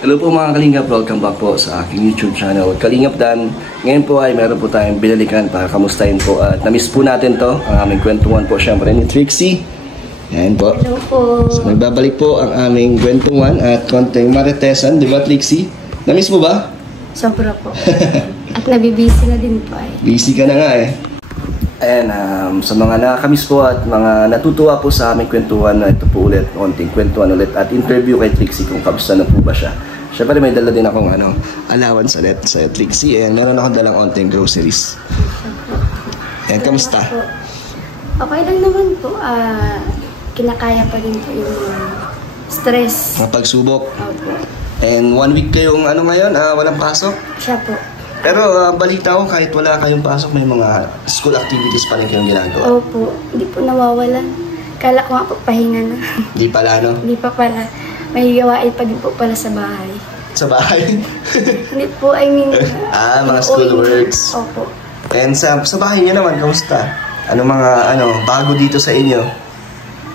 Hello po mga Kalingap, welcome back po sa aking YouTube channel, Kalingap Dan. Ngayon po ay meron po tayong binalikan para kamustahin po at na-miss po natin to, ang aming kwentuhan po syempre ni Trixie. Yan po. Hello po. So nagbabalik po ang aming kwentuhan at konting maritesan, di ba Trixie? Na-miss mo ba? Sobra po. At nabibisi na din po ay. Busy ka na nga eh. Ayan, sa mga nakakamiss po at mga natutuwa po sa aming kwentuhan na ito po ulit, konting kwentuhan ulit at interview kay Trixie kung kamusta na po ba siya. Siyempre may dala din akong allowance ulit sa Trixie. Ayan, meron akong dalang konting groceries. Ayan, kamusta? Okay lang naman po. Kinakaya pa rin po yung stress. Mga pagsubok. Opo. And 1 week kayong ngayon, walang pasok? Siya po. Pero balita ko kahit wala kayong pasok, may mga school activities pa rin kayong ginagawa. Opo. Hindi po nawawalan. Kala ko nga po pahinga na. Hindi pala, no? Hindi pa pala. May gawain pa din po pala sa bahay. Sa bahay? Hindi po, I mean... mga school works. Opo. And sa bahay niyo naman, kamusta? Ano mga, bago dito sa inyo?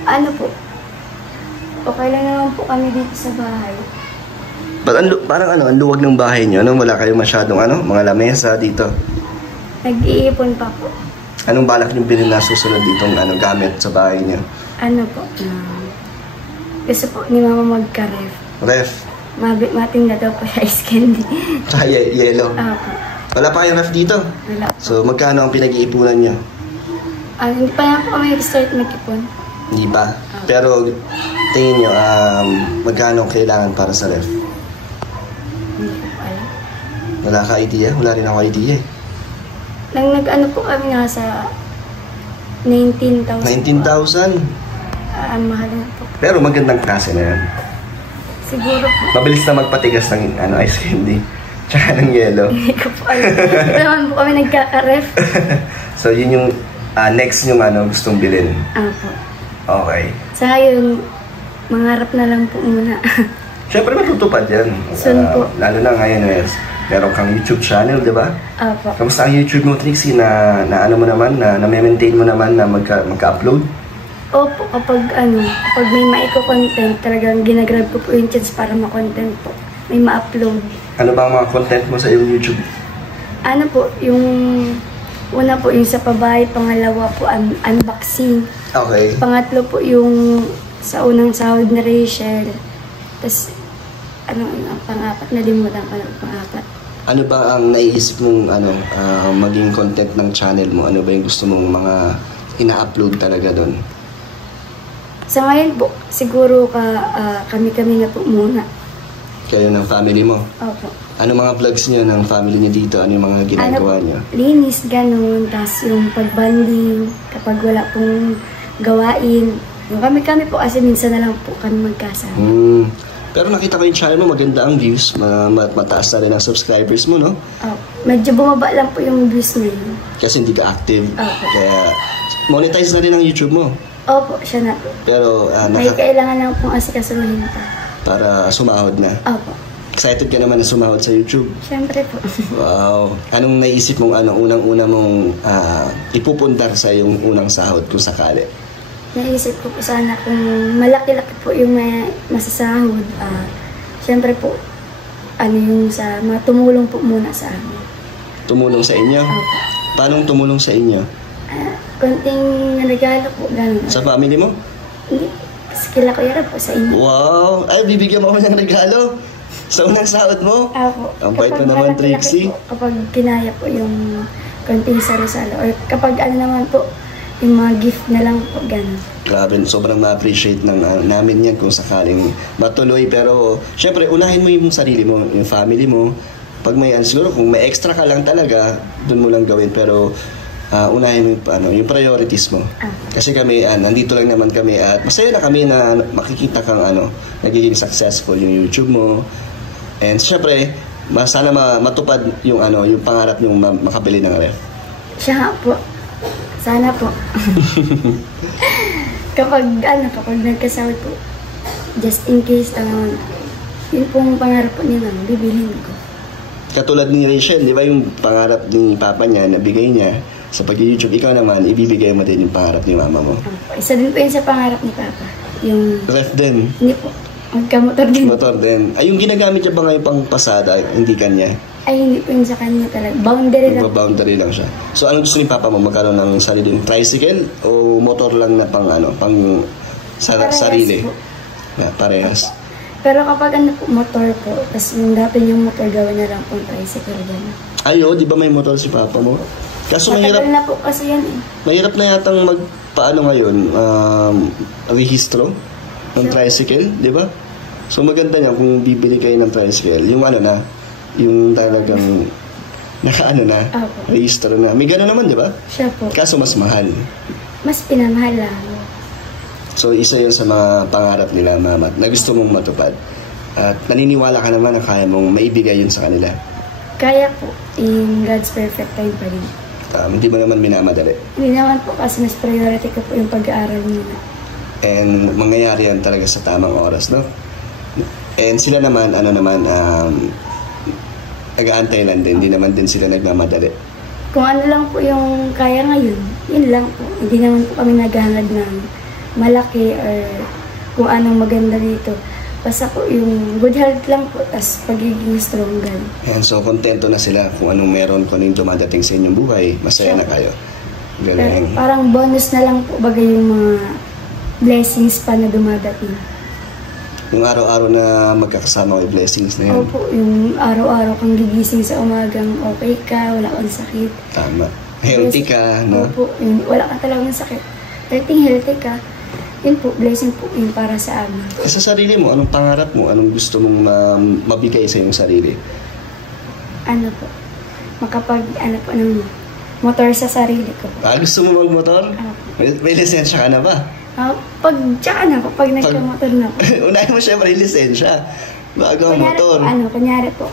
Ano po? Okay lang naman po kami dito sa bahay. But parang ang luwag ng bahay niyo, wala kayong masyadong mga lamesa dito. Nag-iipon pa po. Anong balak niyo bilhin na susunod ditong gamit sa bahay niyo? Ano po? Gusto po ni Mama magka-ref. Ref? Matinda daw po siya ice candy. Tsaka yelo? Opo. Wala pa kayong ref dito? Wala po. So magkano ang pinag-iipunan niyo? Hindi pa na po kami start mag-ipon. Hindi pa? Pero tingin niyo, magkano kailangan para sa ref? Hindi ko po alam. Wala ka idea? Wala rin ako idea eh. Nag-ano po kami nasa 19,000. 19,000? Mahal na po. Pero magandang klase na yan. Siguro po. Mabilis na magpatigas ng ice candy. Tsaka ng yelo. Hindi ko po alam. Hindi naman po kami nagkaka-ref. So yun yung next yung gustong bilhin. Opo. Okay. Sa ngayon, mangarap na lang po muna. Siyempre matutupad yan. Soon po. Lalo na ngayon, meron kang YouTube channel, di ba? Opo. Kamusta ang YouTube mo, Trixie, na ano mo naman, na maintain mo naman na magka-upload? Opo, kapag may maiko-content, talagang ginagrab ko po yung chance para ma-content po. May ma-upload. Ano ba ang mga content mo sa iyong YouTube? Ano po, yung una po yung sa pabahay, pangalawa po unboxing. Okay. Pangatlo po yung sa unang sahod na Rachel. Tapos, pang-apat, nalimutan ko na pang-apat. Ano ba ang naiisip mong maging content ng channel mo? Ano ba yung gusto mong mga ina-upload talaga doon? Sa ngayon po, siguro kami-kami na po muna. Kayo ng family mo? Opo. Ano mga vlogs niyo ng family niyo dito? Ano yung mga ginagawa niyo? Linis, ganun. Tapos yung pagbanding, kapag wala pong gawain. Yung kami-kami po kasi minsan na lang po kami magkasama. Pero nakita ko yung channel mo, maganda ang views. Mataas na rin ang subscribers mo, no? Medyo bumaba lang po yung views na yun. Kasi hindi ka active. Opo. Kaya monetize na rin ang YouTube mo. Opo, siya na po. Pero may kailangan lang pong asikasuhin pa. Para sumahod na. Opo. Excited ka naman na sumahod sa YouTube? Siyempre po. Wow. Anong naisip mong unang-una mong ipupundar sa iyong unang sahod kung sakali? Naisip ko po sana kung malaki-laki po yung masasahod. Siyempre po, yung sa tumulong po muna sa amin. Tumulong sa inyo? Opo. Paano tumulong sa inyo? Konting regalo po, gano'n. Sa family mo? Hindi. Kasi kila ko yara po sa inyo. Wow! Ay, bibigyan mo ako ng regalo? Sa unang sahod mo? Opo. Ang bait mo naman, Trixie. Kapag kinaya po yung konting salo-salo. Or kapag naman po, yung mga gift na lang po, gano'n. Grabe, sobrang ma-appreciate namin yan kung sakaling matuloy. Pero, syempre, unahin mo yung sarili mo, yung family mo. Pag may siguro, kung may extra ka lang talaga, dun mo lang gawin. Pero, unahin mo yung priorities mo. Kasi kami, nandito lang naman kami at masaya na kami na makikita kang nagiging successful yung YouTube mo. And syempre, sana matupad yung yung pangarap yung makabili ng ref. Siya po. Sana po. kapag nagkasahod po, just in case yun pong pangarap po nila, bibilhin ko. Katulad ni Rachel, di ba yung pangarap ni Papa niya, nabigay niya, sa pag-YouTube, ikaw naman, ibibigay mo din yung pangarap ni mama mo. Isa din po yun sa pangarap ni Papa. Yung... Ref din? Hindi po. Magkamotor din. Motor din. Ay, yung ginagamit niya ba ngayon pang pasada, hindi kanya? Ay, hindi po yun sa kanya talaga. Boundary lang. Boundary lang siya. So, anong gusto ni Papa mo? Magkaroon ng sariling tricycle o motor lang na pang Parehas sarili? po. Parehas. Pero kapag ano po, motor po, tapos yung dati yung motor gawin na lang po tricycle gano'n. Ayo, di ba may motor si Papa mo? Kaso mahirap. Matagal na po kasi yan eh. Mahirap na yatang magpaano ngayon, rehistro ng tricycle, di ba? So maganda niya kung bibili kayo ng tricycle, yung yung talagang nakaano na, Opo. rehistro na. May gano'n naman, di ba? Siya po. Kaso mas mahal. Mas pinamahal lang. So isa yun sa mga pangarap nila, Mama, na gusto mong matupad. At naniniwala ka naman na kaya mong maibigay yun sa kanila. Kaya po, in God's perfect time pa rin. Hindi mo naman minamadali. Hindi naman po kasi mas priority ko po yung pag-aaral muna. And mangyayari yan talaga sa tamang oras, no? And sila naman, nag-aantay lang din. Hindi naman din sila nagmamadali. Kung ano lang po yung kaya ngayon, yun lang po. Hindi naman po kami naghangad ng malaki or kung anong maganda dito. Basta po yung good health lang po, tas pagiging stronger. And so, kontento na sila kung anong meron, kung anong dumadating sa inyong buhay. Masaya na kayo. Pero Galing. parang bonus na lang po bagay yung mga blessings pa na dumadating. Yung araw-araw na magkakasama ko, blessings na yun. Opo, yung araw-araw kang gigising sa umagang okay ka, wala kang sakit. Tama. Healthy ka, no? Opo, yung wala ka talagang sakit. Healthy ka. Yun po, blessing po yun para sa amin. Sa sarili mo, anong pangarap mo? Anong gusto mong mabigay sa iyong sarili? Ano po, ng motor sa sarili ko. Gusto mo magmotor? Opo. May lisensya ka na ba? Tsaka na po, pag nagka-motor na po. Unahin mo syempre yung lisensya. Bago ang motor. Kunyari po,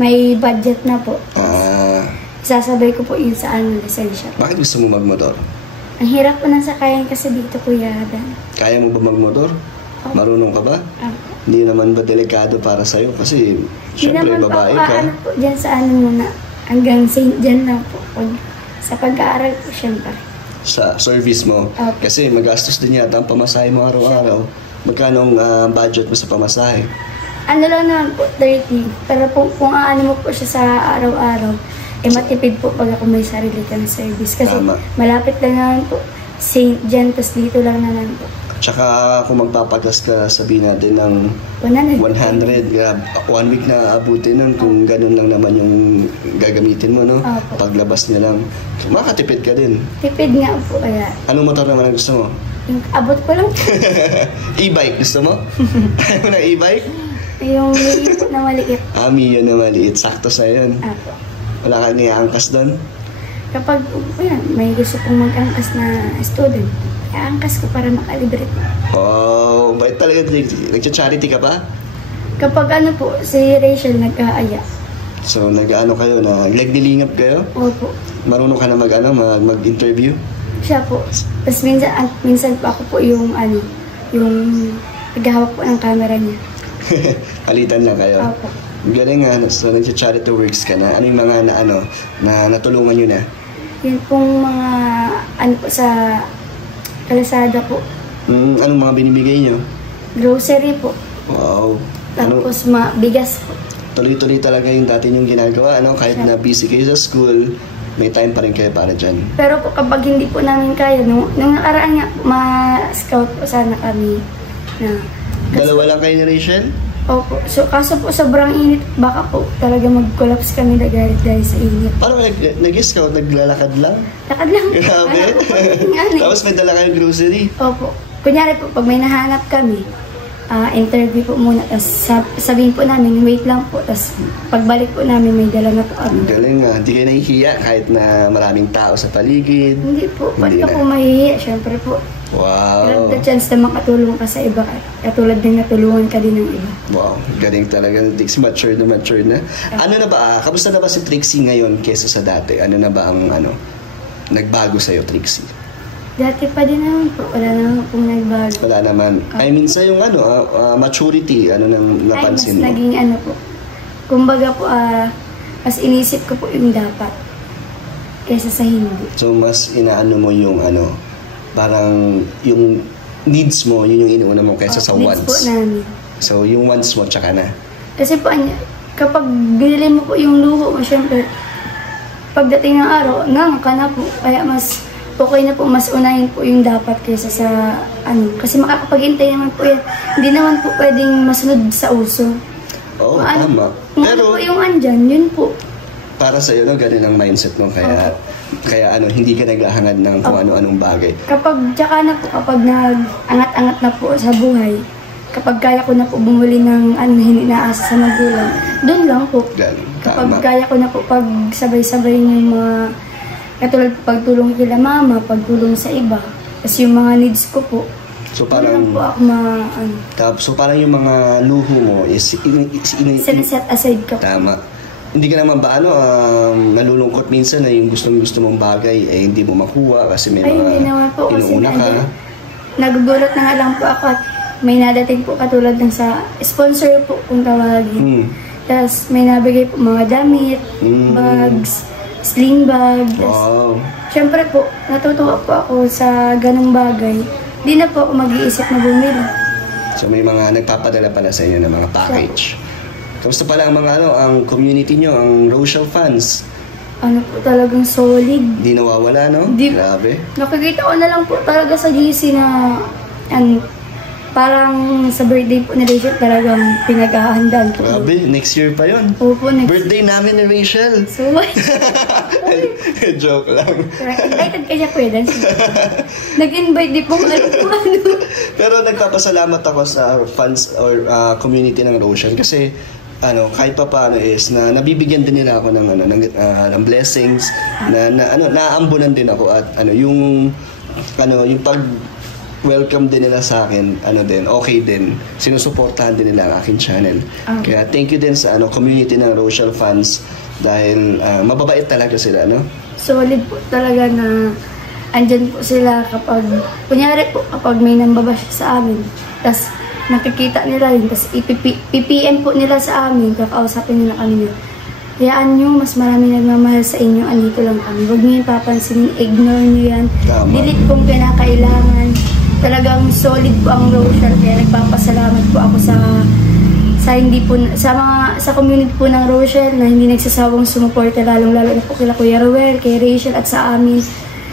may budget na po. Ah, Sasabay ko po yun sa lisensya. bakit gusto mo magmotor? Ang hirap po ng sakayan kasi dito, Kuya Dan. Kaya mo ba magmotor? Marunong ka ba? Hindi naman ba delikado para sa'yo? Kasi, syempre, babae ka. Hindi naman po dyan sa muna. Hanggang St. John lang po. Sa pag-aaral po, syempre. Sa service mo. Okay. Kasi magastos din yata ang pamasahe mo araw-araw. Magkano ang budget mo sa pamasahe? Ano lang naman po, 30. Pero kung aano mo po siya sa araw-araw, matipid po pag ako may sarili kang service. Kasi Tama. malapit lang naman po. St. John, tas dito lang naman po. Tsaka kung magpapagas ka, sabihin natin ng 100. 1 week na abutin nun kung ganun lang naman yung gagamitin mo, no? Opo. Paglabas niya lang. Makakatipid ka din. Tipid nga po kaya. Anong motor naman ang gusto mo? Yung abot ko lang E-bike gusto mo? Ayaw mo ng e-bike? yung maliit na maliit. Mio na maliit. Sakto sa yun. Apo. Wala kang niangkas doon? Kapag may gusto pong mag-angkas na student, angkas ko para makalibre. Oh, bait talaga. Nagcha-charity ka pa? Kapag po, si Rachel nag-aaya. So, nag-ano kayo na nilingap kayo? Opo. Marunong ka na mag-interview? Siya po. Tapos minsan pa ako po yung naghahawak po ng camera niya. Palitan lang kayo? Opo. Galing nga, so nag-charity works ka na. Ano yung mga na natulungan nyo na? Yun pong mga po sa kalasada po. Anong mga binibigay nyo? Grocery po. Wow. Tapos bigas po. Tuloy-tuloy talaga yung dati yung ginagawa, ano? Kahit na busy kayo sa school, may time pa rin kayo para dyan. Pero po kapag hindi po namin kaya, nung nakaraan nga, ma-scout po sana kami. Dalawa lang kayo ni Rachel? Opo. So, kaso po sobrang init, baka po talaga mag-collapse kami dahil sa init. Paano nag-scout? Naglalakad lang? Lakad lang. Grabe. Tapos may dala kayong grocery? Opo. Kunyari po, pag may nahanap kami, interview po muna, tapos sabihin po namin, wait lang po, tapos pagbalik po namin, may dala na po kami. Galing nga. Hindi kayo nahihiya kahit na maraming tao sa paligid? Hindi po. Ba't Hindi ka na. po mahihiya? Siyempre po. Wow. Grab the chance na makatulong ka sa iba. Katulad din natulungan ka din ng iba. Wow, galing talaga. Trixie, mature na. Ano na ba, kamusta na ba si Trixie ngayon kesa sa dati? Ano na ba ang nagbago sa'yo, Trixie? Dati pa din naman po. Wala naman pong nagbago. Wala naman. I mean, sa yung maturity, nang napansin mo? Ay, mas naging po. Kumbaga po, mas inisip ko po yung dapat kaysa sa hindi. So, mas inaano mo yung parang yung needs mo, yun yung inuuna mo kaysa sa Needs wants. po namin. So, yung wants mo, tsaka na. Kasi po, kapag binili mo po yung luho mo, syempre, pagdating ng araw, ka na po. Kaya mas okay na po, mas unahin po yung dapat kaysa sa Kasi makakapag-intay naman po yan. Hindi naman po pwedeng masunod sa uso. Oo, tama. Kung ano po yung andyan, yun po. Para sa'yo, no, ganun ang mindset mo. Kaya hindi ka naghahangad ng kung ano-anong bagay. Tsaka na po, kapag nag-angat-angat na po sa buhay, kapag kaya ko na po bumuli ng inaasa sa magulang, doon lang po. Kapag kaya ko na po pag sabay-sabay niyo yung mga, katulad pagtulong kila mama, pagtulong sa iba, kasi yung mga needs ko po, so parang po ako so parang yung mga luho mo is set aside ko. Tama. Hindi ka naman ba malulungkot minsan na yung gusto mong bagay hindi mo makuha kasi may mga inuuna ka? Nagugulat na nga lang po ako at may nadating po katulad ng sa sponsor po kung tawagin. Tapos may nabigay po mga damit, bags, sling bag. Wow. Siyempre po, natutuwa po ako sa ganung bagay. Di na po ako mag-iisip na bumili. So may mga nagpapadala pala sa inyo ng mga package. Kamusta pala ang mga ang community nyo, ang Rochelle fans? Po talagang solid. Di nawawala, no? Grabe. Nakikita ko na lang po talaga sa GC na parang sa birthday po ni Rachel talagang pinag-ahandaan po. Grabe, next year pa yun. Opo, next. Birthday namin ni Rachel. So, joke lang. Invited ka niya, kuya Dan. Nag-invite din po Pero nagpapasalamat ako sa fans or community ng Rochelle kasi kahit pa paano is na nabibigyan din nila ako ng blessings na naambunan din ako at yung pag welcome din nila sa akin, okay din. Sinusuportahan din nila ang aking channel. Kaya thank you din sa community ng Rochelle fans dahil mababait talaga sila, no? Solid po talaga na andyan po sila kapag, kunyari po, kapag may nambabash sa amin, tas nakikita nila yun, tas ppm po nila sa amin, kakausapin nila kami nila. Hayaan nyo, mas marami nagmamahal sa inyo, andito lang kami. Huwag nyo yung papansinin, ignore nyo yan. Delete kung kinakailangan. Talagang solid po ang Rochelle, kaya nagpapasalamat po ako sa community po ng Rochelle na hindi nagsasawang sumuporta, lalong-lalo na po kila Kuya Rowel, kay Rachel at sa amin.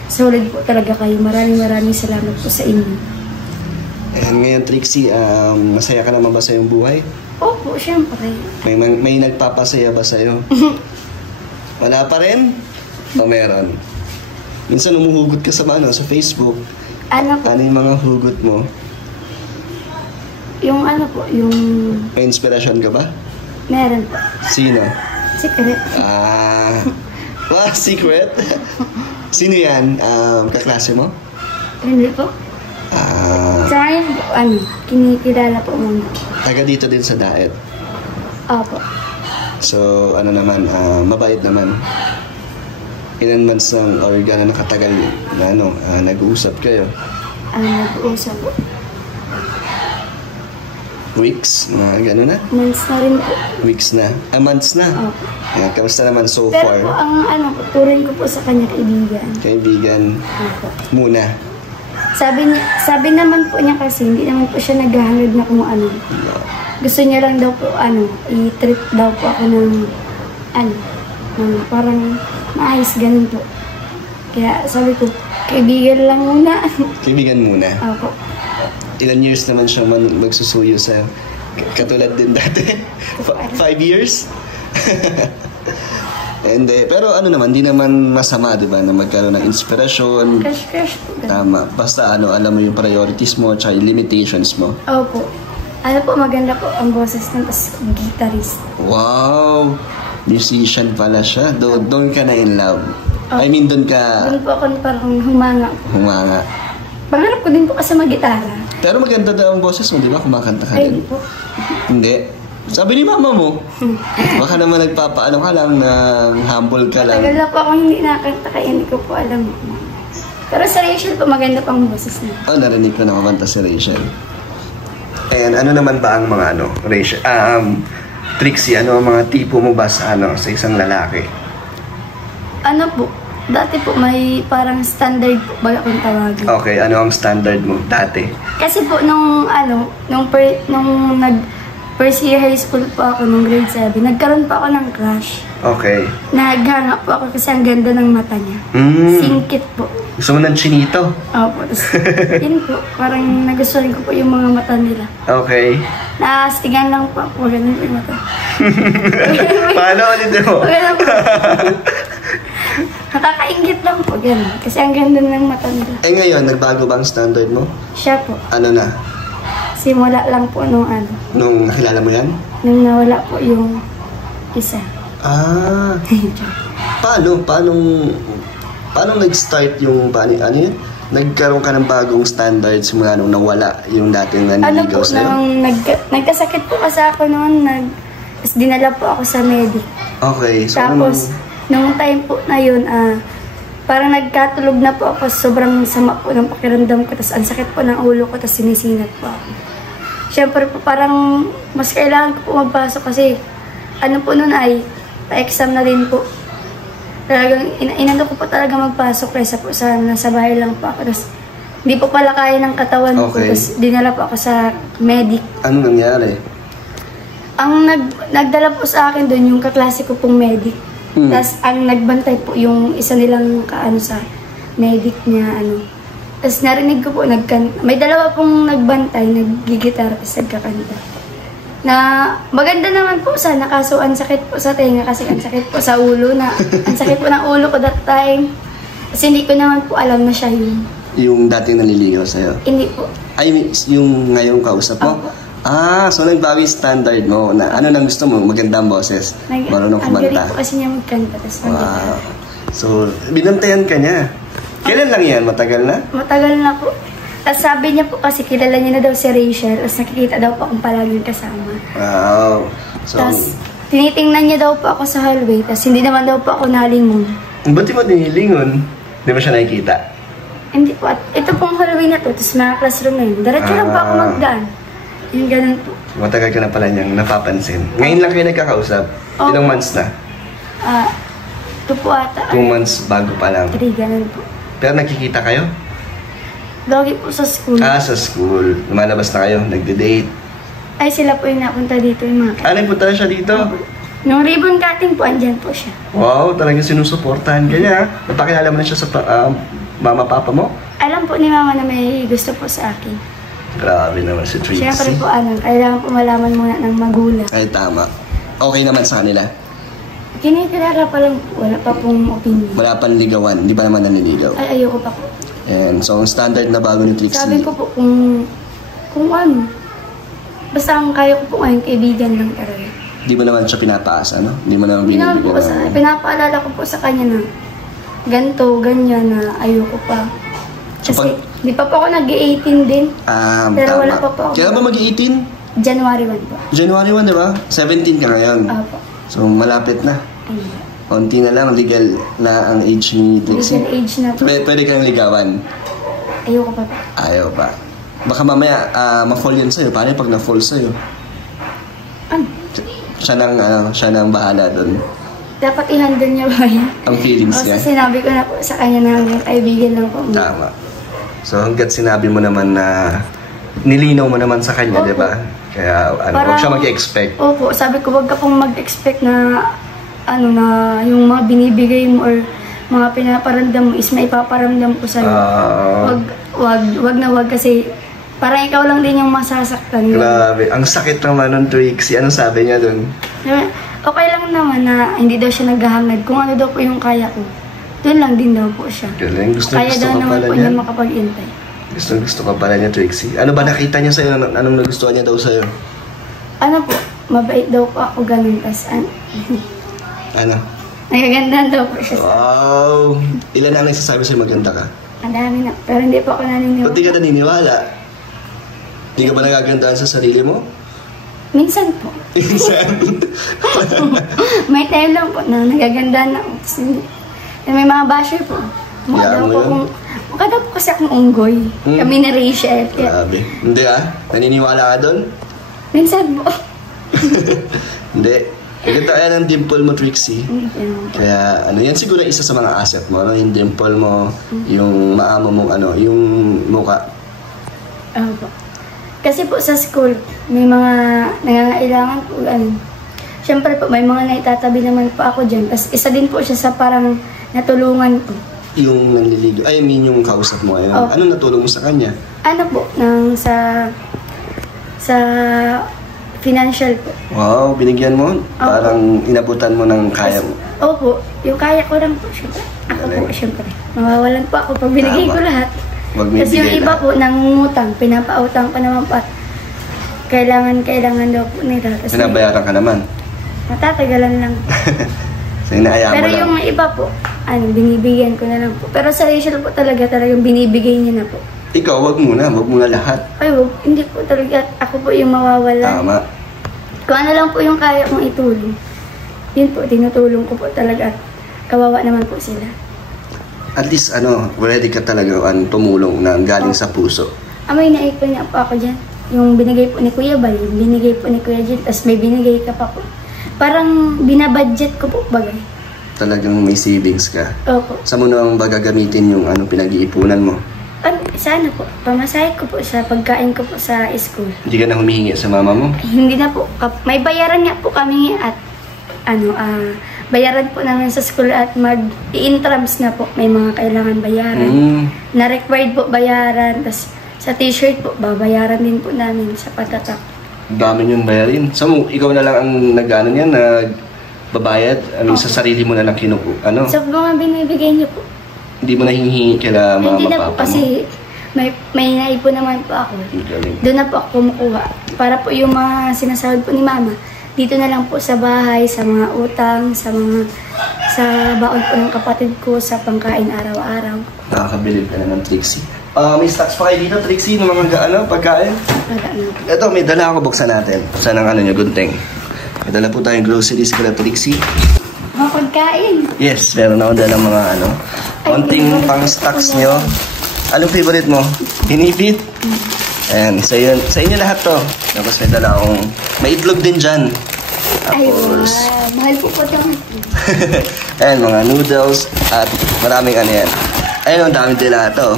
Solid po talaga kayo. Maraming salamat po sa inyo. And ngayon, Trixie, masaya ka naman ba sa iyong buhay? Opo, syempre. May nagpapasaya ba sa'yo? Wala pa rin? O meron? Minsan umuhugot ka sa Facebook. Ano yung mga hugot mo? Yung May inspirasyon ka ba? Meron po. Sino? Secret. Secret? Sino yan? Kaklase mo? Hindi po. Sa ngayon po, kinikilala po muna. Taga dito din sa Daet? Opo. So, naman, mabait naman. Ilan months lang or gano'n nakatagal na nag-uusap kayo? Nag-uusap po. Weeks? Gano'n na? Months na rin po. Weeks na? Months na? Opo. Kamusta naman so Pero far? Pero po, ang turing ko po sa kanya kaibigan. Kaibigan? Opo. Muna? Sabi naman po niya kasi, hindi naman po siya naghahangad na kung ano. Gusto niya lang daw po, i-treat daw po ako ng, parang maayos, ganun po. Kaya sabi ko, kaibigan lang muna. Kaibigan muna? Opo. Ilan years naman siya magsusuyo sa katulad din dati? 5 years? Pero naman, di naman masama, di ba, na magkaroon ng inspirasyon. Crush po. Tama. Basta alam mo yung priorities mo at yung limitations mo. Opo. Maganda po ang boses ng guitarist. Wow! Musician pala siya. Doon ka na in love. I mean, doon po ako parang humanga. Humanga. Pangarap ko din po kasi mag-gitara. Pero maganda daw ang boses mo, di ba? Kumakanta ka din. Ay, po. Hindi. Sabi ni mama mo, baka naman nagpapaano ka lang na humble ka lang. Tagal na po akong hindi nakakanta kaya hindi ko po alam. Pero sa Rachel po, maganda pang boses niya. Narinig ko na kumanta si Rachel. And ano naman ba ang mga Rachel? Trixie, ang mga tipo mo ba sa isang lalaki? Dati po may parang standard po ba akong tawagin. Okay, ano ang standard mo dati? Kasi po nung first year high school po ako, nung grade 7, nagkaroon pa ako ng crush. Okay. Naghanga po ako kasi ang ganda ng mata niya. Singkit po. Gusto mo ng chinito? Opo. Yun po, parang nagustuhan ko po yung mga mata nila. Okay. Naastigan lang po ako, ganun po yung mata. Paano ulit mo? Ganun po. Nakakaingit lang po, ganun. Kasi ang ganda ng mata nila. Eh ngayon, nagbago ba ang standard mo? Siya po. Ano na? Simula lang po nung Nung nakilala mo yan? nung nawala po yung isa. Ah. Paano nag-start yung, ano yun? Nagkaroon ka ng bagong standard simula nung nawala yung dating naniligaw sa'yo? Nagkasakit po kasi ako noon, tapos dinala po ako sa medic. Okay. So Tapos, nung time po na yun, parang nagkatulog na po ako, sobrang sama po ng pakiramdam ko, tapos ang sakit po ng ulo ko, tapos sinisinat po ako. Siyempre po, parang mas kailangan ko po magpasok kasi ano po nun ay, pa-exam na rin po. Talagang, inano ko po talaga magpasok kaysa po sa nasa bahay lang po ako. Tapos, hindi po pala kaya ng katawan ko, tapos dinala po ako sa medic. Ano nangyari? Ang nagdala po sa akin doon yung kaklase ko pong medic. Tapos ang nagbantay po yung isa nilang sa medic niya Tapos narinig ko po may dalawa pong nagbantay, naggigitar tapos nagkakanta. Na maganda naman po sana kaso ang sakit po sa tenga kasi ang sakit po sa ulo ang sakit po ng ulo ko that time. Kasi hindi ko naman po alam na siya yun. Yung dating nanliligaw sa'yo? Hindi po. Ay, yung ngayong kausap mo? So nagbago yung standard mo na ano nang gusto mo? Magandang boses. Marunong kumanta. Ang galing po kasi niya magkanta. Wow. So, binantayan ka niya. Kailan lang yan? Matagal na? Matagal na po. Tapos sabi niya po kasi kilala niya na daw si Rachel. Tapos nakikita daw po akong palaging kasama. Wow. So, tapos tinitingnan niya daw po ako sa hallway. Tapos hindi naman daw po ako nalingon. Ba't di mo dinilingon? Di ba siya nakikita? Hindi po. At ito pong hallway na to. Tapos mga classroom na yun. Diretso lang po ako magdaan. Yung ganun po. Matagal ka na pala niyang napapansin. Ngayon lang kayo nagkakausap? Ilang months na? 2 po ata. 2 months bago pa lang. 3, ganun po. Pero nakikita kayo? Lagi po sa school. Sa school. Lumalabas na kayo, nagde-date. Ay, sila po yung napunta dito yung mga Nagpunta na siya dito? Nung ribbon cutting po, andyan po siya. Wow, talagang sinusuportahan ka niya. Napakilala mo na siya sa mama-papa mo? Alam po ni mama na may gusto po sa akin. Grabe naman si Trixie. Siyempre po, kailangan po malaman muna ng magulang. Ay, tama. Okay naman sa kanila? Kinikilala pa lang po, wala pa pong opinion. Wala pang ligawan, di ba naman naniligaw? Ay, ayoko pa po. And so, ang standard na bago ni Trixie. Sabi ko po kung ano. Basta ang kaya ko po ngayon, kaibigan lang talaga. Di mo naman siya pinapaasa, no? Di mo naman binibigyan. Pinapaalala ko po sa kanya na ganito, ganyan, na ayoko pa. Kasi, di pa po ako nag-18 din. Pero tama. wala pa po ako. Kailan ba mag-18? January 1 po. January 1, di ba? 17 ka ngayon. Opo. So, malapit na. Ayun. Konti na lang, legal na ang age ni Trixie. Legal age na po. Pwede kang ligawan. Ayoko pa po. Ayaw pa. Baka mamaya, ma-fall yun sa'yo. Paano pag na-fall sa'yo? Ano? Siya nang bahala doon. Dapat i-handle niya ba yan? Ang feelings niya. Kasi sinabi ko na po sa kanya na hanggang kaibigan lang po. Tama. So hanggat sinabi mo naman na nilinaw mo naman sa kanya, di ba? Kaya huwag siya mag-expect. Opo, sabi ko wag ka pong mag-expect na na yung mga binibigay mo or mga pinaparamdam mo is may ipaparamdam ko sa'yo. Wag kasi parang ikaw lang din yung masasaktan. Grabe. Ang sakit naman ng Trixie. Anong sabi niya dun? Okay lang naman na hindi daw siya naghahangad. Kung ano daw po yung kaya ko, doon lang din daw po siya. Galing. Gusto kaya daw ka naman pala po niya. niya makapag-intay. Gusto ka pala niya, Trixie. Ano ba nakita niya sa'yo? Anong nagustuhan niya daw sa'yo? Ano po, mabait daw po ako ganun. Tas, Ano? nagagandaan daw po siya. Wow! Ilan ang nagsasabi sa'yo maganda ka? Ang dami na. Pero hindi po ako naniniwala. Ba't di ka naniniwala? Di ka ba nagagandaan sa sarili mo? Minsan po. Minsan. May time lang po na nagagandaan ako. May mga basher po. Mukha daw po kasi akong unggoy. Kami na Rachel. Grabe. Hindi Naniniwala ka doon? Minsan po. Hindi. Ganda yan ang dimple mo, Trixie. Kaya ano, yan siguro isa sa mga asset mo, no? Yung dimple mo, yung maamo mong ano, yung muka. Opo. Kasi po sa school, may mga nangangailangan po, siyempre po, may mga naitatabi naman po ako dyan. Tapos isa din po siya sa parang natulungan ko. Yung nanliligo, I mean yung kausap mo, ayun. Anong natulong mo sa kanya? Ano po, sa financial po. Wow, binigyan mo? Parang inabutan mo ng kaya mo. Opo, yung kaya ko lang po, syempre. Ako po, syempre. Mawawalan po ako pag binigay ko lahat. Kasi yung iba po, nangungutang, pinapautang pa naman po. Kailangan daw po nila. Pinabayaran ka naman? Matatagalan lang. So, inaaya mo pero lang. yung iba po, binibigyan ko na lang po. Pero sa Rachel po talagang binibigay niya na po. Ikaw, wag muna lahat. Ay, wag, hindi po talaga. Ako po yung mawawala. Tama. Kung ano lang po yung kaya kong itulong, yun po, tinutulong ko po talaga. Kawawa naman po sila. At least, ready ka talaga tumulong na galing sa puso. May naipon niya po ako dyan. Yung binigay po ni Kuya Bal, yung binigay po ni Kuya Jin, tapos may binigay ka pa po. Parang binabudget ko po bagay. Talagang may savings ka. Opo. Saan mo naman ba gagamitin yung pinag-iipunan mo? Sana po, pamasahe ko po sa pagkain ko po sa school. Hindi ka na humihingi sa mama mo? Hindi na po. May bayaran nga po kami at bayaran po namin sa school at mag-i-intrams na po. May mga kailangan bayaran. Na-required po bayaran. Tapos sa t-shirt po, babayaran din po namin sa patatak. Dami yung bayarin. So, ikaw na lang ang nag-ano niyan, nagbabayad? Sa sarili mo na lang Sa mga binibigay niyo po. Hindi mo na hinihingi kila mama, hindi na papa po, kasi may naipon naman po ako. Doon na po ako kumukuha. Para po yung mga sinasahod po ni mama, dito na lang po sa bahay, sa mga utang, sa baon po ng kapatid ko, sa pangkain araw-araw. Nakakabilib ka na ng Trixie. May stocks pa kayo dito, Trixie, ng mga pagkain? Wala na. Ito, may dala ako, buksan natin. Saan ang gunting? May dala po tayong groceries kala Trixie. Mga pagkain. Yes, meron ako dala mga konting pang-stocks nyo. Anong favorite mo? Hinipit? Ayan, sa inyo lahat to. Tapos may dala akong, may itlog din dyan. Tapos, mahal po po dyan. ayan, mga noodles at maraming yan. Ayun, ang dami din lahat to.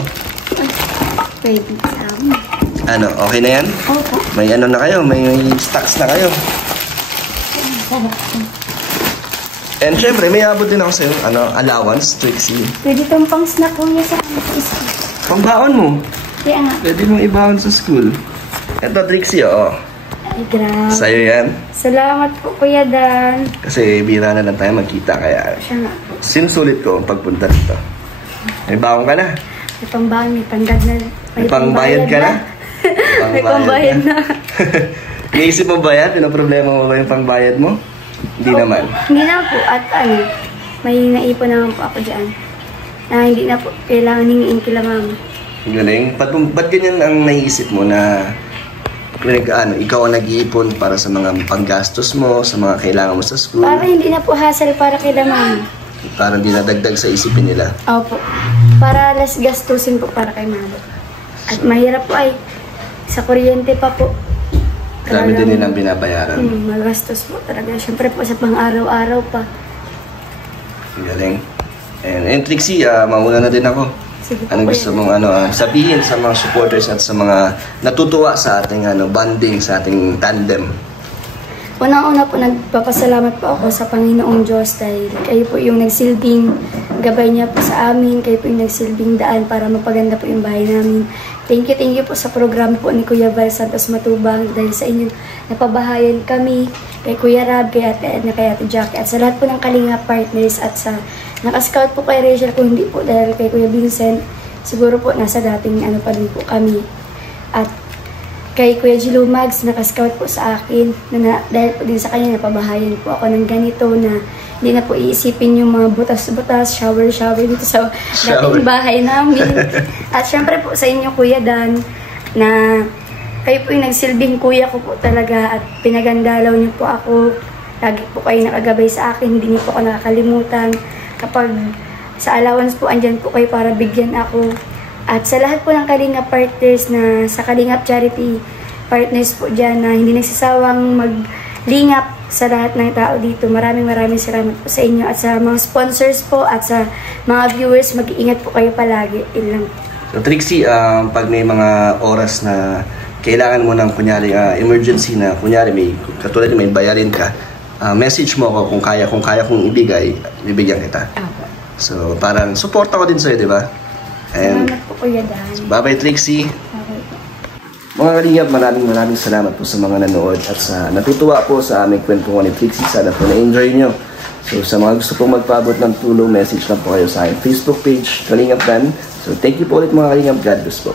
Pwede sa amin. Okay na yan? Opo. May na kayo, may stocks na kayo. And syempre, may abot din ako sa'yo, allowance, Trixie. Pwede itong pang-snack po niya sa school. Pangbaon mo. Kaya nga. Pwede mong ibaon sa school. Ito, Trixie, Ay, grabe. Sa'yo yan. Salamat po, Kuya Dan. Kasi bira na lang tayo magkita, kaya Siya nga po. sinusulit ko ang pagpunta dito. May baon ka na. May pangbaon, may pandad na. May pangbayad ka na. May pangbayad na. Naisip mo ba yan? Pinoproblema mo ba yung pangbayad mo? Hindi naman. Hindi na po. At may naipon naman po ako dyan. Na hindi na po kailangan hingiin kila mama. Galing. Ba't ganyan ang naisip mo na ikaw ang nag-iipon para sa mga panggastos mo, sa mga kailangan mo sa school? Para hindi na po hassle para kila mama. Para hindi nadagdag sa isipin nila. Opo. Para less gastusin po para kay mama. At mahirap po ay sa kuryente pa po. Grabe din nilang binabayaran. Magastos po talaga. Siyempre po sa pang-araw-araw pa. Galing. And Trixie, mauna na din ako. Sige po, Anong gusto mong sabihin sa mga supporters at sa mga natutuwa sa ating bonding, sa ating tandem? Unang-una po, nagpapasalamat po ako sa Panginoong Diyos dahil kayo po yung nagsilbing gabay niya po sa amin. Kayo po yung nagsilbing daan para mapaganda po yung bahay namin. Thank you po sa program po ni Kuya Val Santos Matubang dahil sa inyo napabahayan kami kay Kuya Rab, kay Ate Edna, kay Ate Jackie at sa lahat po ng Kalinga partners at sa nakascout po kay Rachel kung hindi po dahil kay Kuya Vincent siguro po nasa dating pa din po kami at kay Kuya Gilo Mags nakascout po sa akin dahil po din sa kanya napabahayan po ako ng ganito na hindi na po iisipin yung mga butas-butas, shower dito sa dating bahay namin. At syempre po sa inyo, Kuya Dan, na kayo po yung nagsilbing kuya ko po talaga at pinagandalaw niyo po ako. Lagi po kayo nakagabay sa akin, hindi niyo po ako nakakalimutan. Kapag sa allowance po, andyan po kayo para bigyan ako. At sa lahat po ng Kalinga partners na sa Kalingap Charity partners po dyan na hindi nagsasawang maglingap sa lahat ng tao dito. Maraming salamat po sa inyo at sa mga sponsors po at sa mga viewers. Mag-iingat po kayo palagi. Yun lang. So Trixie, pag may mga oras na kailangan mo ng kunyari emergency na kunyari katulad may bayarin ka, message mo ako kung kaya kong ibigay, bibigyan kita. So parang support ako din sa'yo, di ba? Salamat po Kuya Dan. So, bye-bye Trixie. Okay. Mga kalingap, maraming salamat po sa mga nanood at sa natutuwa po sa aming kwentuhan ni Trixie. Sana po na-enjoy nyo. So sa mga gusto pong magpaabot ng tulong, message lang po kayo sa aking Facebook page, Kalingap Dan. So thank you po ulit mga kalingap. God bless po.